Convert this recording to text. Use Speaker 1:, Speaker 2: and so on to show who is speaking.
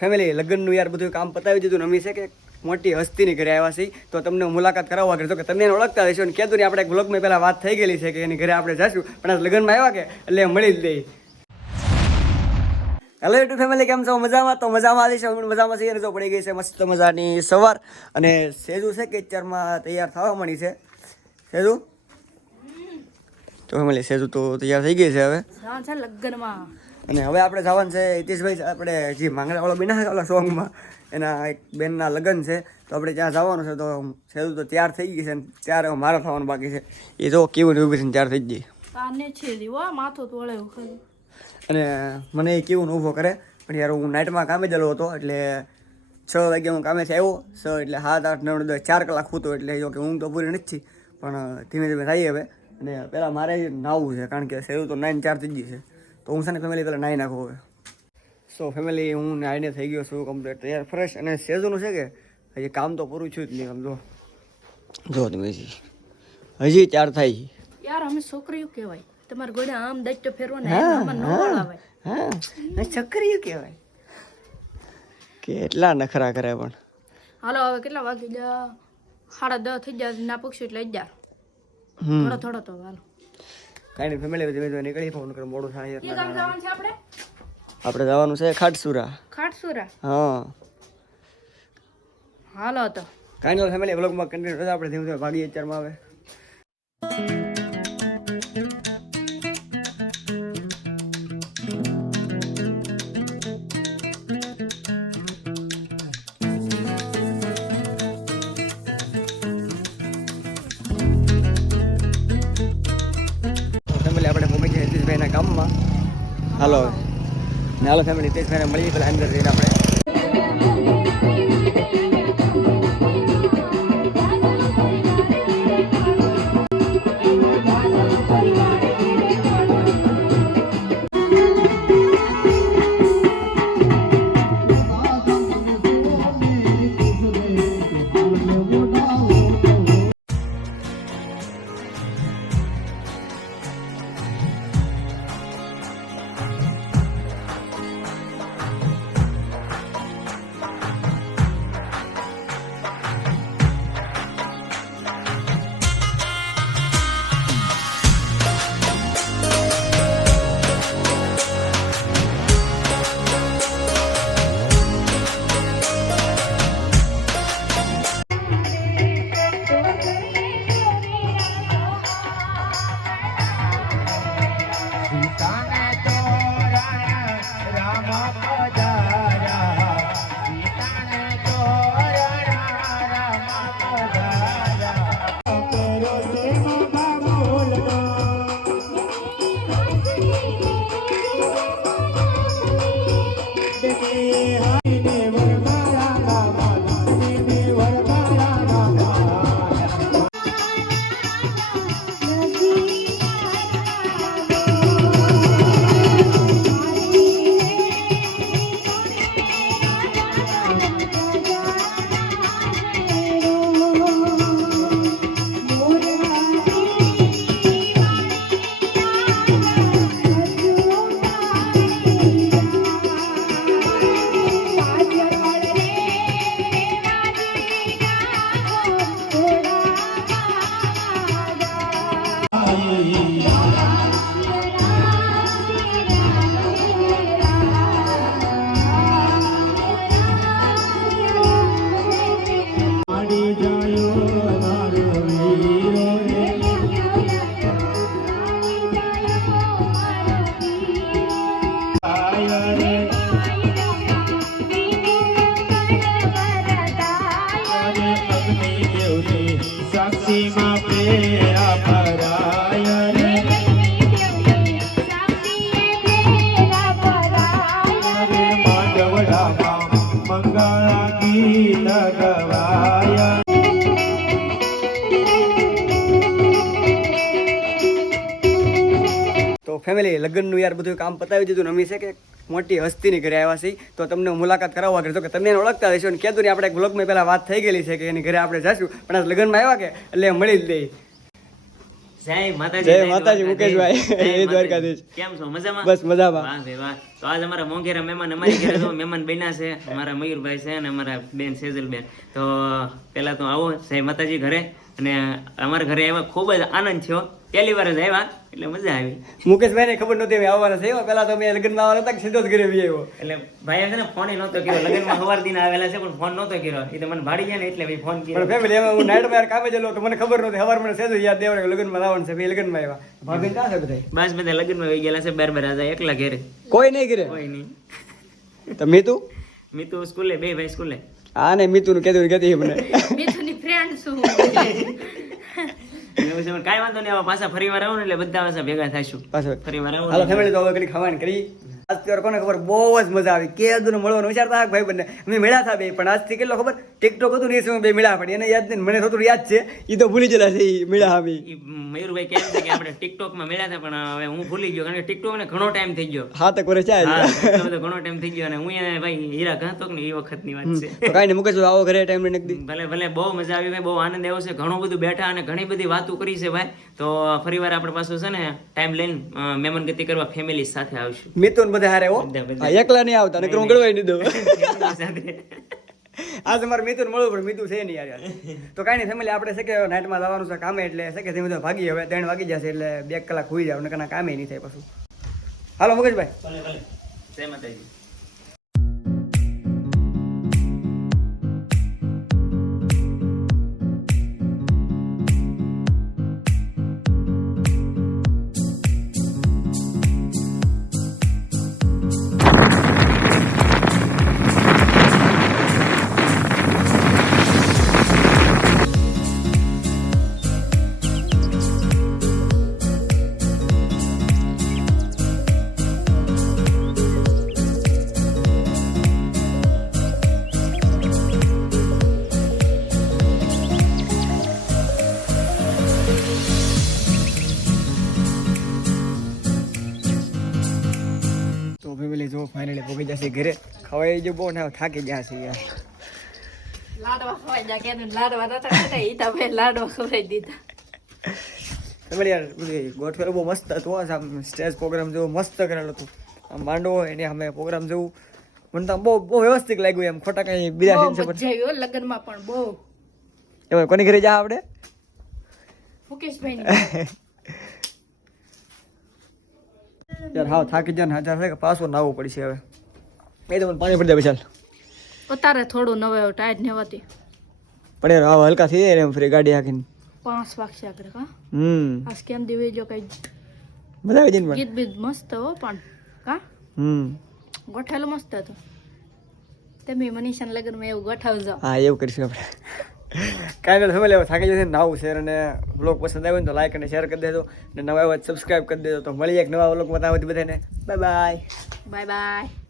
Speaker 1: Family લગ્નનું યાર બધું કામ પતાવી દીધું અમે છે કે મોટી હસ્તીની ઘરે આવ્યા છીએ. તો તમને મુલાકાત કરાવવા કરજો કે તમે એને ઓળખતા હશો અને કહેતું ને આપણે એક બ્લોગમાં પહેલાં વાત થઈ ગયેલી છે કે એની ઘરે આપણે જશું. પણ લગ્નમાં આવ્યા કે એટલે મળી જ દઈ હેલો યુટ્યુબ ફેમિલી કેમ છો? મજામાં? તો મજામાં આવી છે. મજામાં છીએ જો પડી ગઈ છે મસ્ત મજાની સવાર. અને સેજુ છે કે અત્યારમાં તૈયાર થવા મળી છે. સેજુ? તો ફેમિલી સેજુ તો તૈયાર થઈ ગઈ છે હવે?
Speaker 2: લગ્નમાં.
Speaker 1: અને હવે આપણે જવાનું છે હિતેશભાઈ આપણે જે માંગણાવાળો બિના ઓલા સોંગમાં એના એક બેનના લગ્ન છે તો આપણે ત્યાં જવાનું છે તો સેજુ તો તૈયાર થઈ ગઈ છે ને ત્યારે મારે થવાનું બાકી છે. એ જો કેવું ઊભી છે તૈયાર થઈ ગઈ. અને મને એ કેવું ઊભો કરે પણ યાર હું નાઇટમાં કામે ગયેલો હતો એટલે છ વાગે હું કામેથી આવ્યો છ એટલે સાત આઠ નવ દસ ચાર કલાક ખૂતો એટલે જો કે ઊંઘ તો પૂરી નથી પણ ધીમે ધીમે થાય હવે. અને પહેલાં મારે નાવું છે કારણ કે સેવું તો નાઇન ચાર થઈ ગઈ છે. તો હું છે ને ફેમિલી પહેલાં નાહી નાખું હવે. સો ફેમિલી હું નાહીને થઈ ગયો છું કમ્પ્લીટ તૈયાર ફ્રેશ અને સેજોનું છે કે હજી કામ તો પૂરું છું જ નહીં આમ જો. જો તમે હજી હજી ચાર થાય છે.
Speaker 2: યાર અમે છોકરીઓ કહેવાય. તમારે ગોડે આમ દચ્ચો ફેરવો ને
Speaker 1: હા,
Speaker 2: ને
Speaker 1: કહેવાય. કેટલા નખરા કરે પણ.
Speaker 2: હાલો હવે કેટલા વાગી ગયા? સાડા દસ થઈ જાય ના પૂછ્યું એટલે અગિયાર. થોડો થોડો તો હાલો.
Speaker 1: કાંઈ ફેમિલી ધીમે ધીમે નીકળી ફોન કરે મોડું થાય
Speaker 2: એ જવાનું છે આપણે?
Speaker 1: આપણે જવાનું છે ખાટસુરા.
Speaker 2: ખાટસુરા?
Speaker 1: હા.
Speaker 2: હાલો તો.
Speaker 1: કાંઈ નહીં ફેમિલી બ્લોગમાં કન્ટિન્યુ આપણે ધીમે ધીમે ભાગીએ અત્યારમાં આવે ને હાલો ફેમિલી હિતેશભાઈને મળીએ પેલા અંદર જઈને આપણે.
Speaker 3: Thank
Speaker 1: you. ફેમિલી લગ્નનું યાર બધું કામ પતાવી દીધું અમે છે કે મોટી હસ્તીની ઘરે આવ્યા છીએ. તો તમને મુલાકાત કરાવવા કરતો કે તમે એને ઓળખતા હશો ને કહેતું ને આપણે બ્લોગમાં પહેલાં વાત થઈ ગયેલી છે કે એની ઘરે આપણે જઈશું પણ આ લગ્નમાં આવ્યા કે એટલે મળી જ દઈ
Speaker 4: જય માતાજી
Speaker 1: જય માતાજી, મુકેશભાઈ.
Speaker 4: જય
Speaker 1: જય દ્વારકાધીશ.
Speaker 4: કેમ છો? મજામાં?
Speaker 1: બસ મજામાં.
Speaker 4: વાહ ભાઈ વાહ. તો આજ અમારા મોંઘેરા મહેમાન અમારી ઘરે જો મહેમાન બન્યા છે. અમારા મયુરભાઈ છે અને અમારા બેન સેજલબેન. તો પહેલા તો આવો જય માતાજી ઘરે. અને અમારા ઘરે આવ્યા ખૂબ જ આનંદ થયો. પહેલી વાર જ આવ્યા એટલે મજા આવી.
Speaker 1: મુકેશભાઈ ને ખબર નહોતી અમે આવવાના છે. એવા પેલા તો મેં લગ્નમાં આવવાના હતા સીધો જ ઘરે બી આવ્યો.
Speaker 4: એટલે ભાઈ છે ને ફોન નહોતો કર્યો. લગ્નમાં સવાર દિન આવેલા છે પણ ફોન નહોતો કર્યો. એ તો મને ભાડી ગયા ને એટલે ભાઈ ફોન કર્યો.
Speaker 1: પણ ફેમિલી એમાં હું નાઈટમાં કામે જલો તો મને ખબર નહોતી. સવાર મને સેજો યાદ દેવા લગ્નમાં આવવાનું છે. ભાઈ લગ્નમાં આવ્યા. ભાભી ક્યાં છે બધા
Speaker 4: બસ બધા લગ્નમાં વહી ગયેલા છે. બાર બાર આજે એકલા ઘેરે.
Speaker 1: કોઈ નહીં કરે
Speaker 4: કોઈ નહીં.
Speaker 1: તો મીતુ?
Speaker 4: મીતુ સ્કૂલે બે ભાઈ સ્કૂલે.
Speaker 1: હા ને મીતુ નું કીધું કહેતી મને.
Speaker 2: મિથુની ફ્રેન્ડ છું.
Speaker 4: કાંઈ વાંધો નહીં પાછા ફરી વાર આવો ને એટલે બધા પાછા ભેગા થઈશું.
Speaker 1: પાછા.
Speaker 4: ફરી વાર આવો
Speaker 1: હાલો ફેમિલી તો હવે ઘડી ખાવાની કરી? આજ ત્યારે કોને ખબર બહુ જ મજા આવી. કે દુને મળવાનું વિચારતા ભાઈ બંને. અમે મળ્યા હતા બે પણ આજથી કેટલો ખબર? ટિકટોક હતું ને એ સમય બે મળ્યા પડી. એને યાદ નહીં મને થોડું યાદ છે. એ તો ભૂલી ગયેલા છે એ મળ્યા
Speaker 4: આવી મયુરભાઈ કેમ છે કે આપણે ટિકટોકમાં મળ્યા હતા પણ હવે હું ભૂલી ગયો કારણ કે ટિકટોક ને ઘણો ટાઈમ થઈ ગયો.
Speaker 1: હા તો કરે ચાલે
Speaker 4: તો ઘણો ટાઈમ થઈ ગયો અને હું એને ભાઈ હીરા ઘાતોક ને એ વખતની વાત છે.
Speaker 1: તો કાંઈ નહીં મુકેશ આવો ઘરે ટાઈમ ને નકદી
Speaker 4: ભલે ભલે બહુ મજા આવી ભાઈ બહુ આનંદ આવ્યો છે ઘણું બધું બેઠા અને ઘણી બધી વાતો કરી છે ભાઈ. તો ફરીવાર આપણે પાછું છે ને ટાઈમ લઈને મેમન ગતિ કરવા ફેમિલી સાથે આવશું.
Speaker 1: મિતુન બધા હારે હો. એકલા નહીં આવતા નકર હું ગળવાઈ નહીં. દઉં. આજ અમારે મિતુન મળવું પણ મિતુ છે નહીં યાર. તો કાંઈ નહીં ફેમિલી આપણે છે કે નાઇટમાં જવાનું છે કામે એટલે છે કે ધીમે ધીમે ભાગી હવે ત્રણ વાગી જશે એટલે બે કલાક હોઈ જાવ નકર કામે નહીં થાય પાછું. હાલો
Speaker 4: જય માતાજી.
Speaker 1: જો ફાઇનલી પહોંચી જશે ઘરે. ખવાઈ જો બહુ ને થાકી ગયા છે યાર
Speaker 2: લાડવા ખવાઈ જા કે લાડવા નતા ઈ તો ભાઈ લાડવા ખવાઈ દીધા.
Speaker 1: ફેમિલી યાર બધું ગોઠવેલું બહુ મસ્ત હતું આમ સ્ટેજ પ્રોગ્રામ જેવો મસ્ત કરેલું હતું. આમ માંડવો એને અમે પ્રોગ્રામ જેવું મને તો બહુ બહુ વ્યવસ્થિત લાગ્યું એમ ખોટા કઈ બીજા ટેન્શન
Speaker 2: હો લગ્નમાં પણ બહુ.
Speaker 1: એમાં કોની ઘરે જા આપણે?
Speaker 2: મુકેશભાઈ
Speaker 1: યાર હાવ થાકી જાય હાજર છે કે પાછું નાવું પડશે હવે. એ તો મને પાણી પડી જાય ચાલ.
Speaker 2: અત્યારે થોડું નવે ટાઈટ નેવાતી
Speaker 1: પણ યાર હાવ હલકા થઈ જાય એમ ફરી ગાડી હાકીને.
Speaker 2: પાંચ વાગશે આગળ કા
Speaker 1: હમ.
Speaker 2: આ સ્કેન દિવે જો કઈ
Speaker 1: મજા આવી જાય
Speaker 2: ગીત બીત મસ્ત હો પણ કા
Speaker 1: હમ.
Speaker 2: ગોઠવેલું મસ્ત હતું. તમે મનીષાના લગ્નમાં એવું ગોઠવજો.
Speaker 1: હા એવું કરીશું આપણે. કાંઈ ફેમિલી હવે થાકી જશે ને નાવું શેર અને બ્લોગ પસંદ આવ્યો ને તો લાઈક અને શેર કરી દેજો. અને નવા હોય સબસ્ક્રાઈબ કરી દેજો. તો મળીએ એક નવા બ્લોગમાં ત્યાં બધાને. Bye bye
Speaker 2: bye bye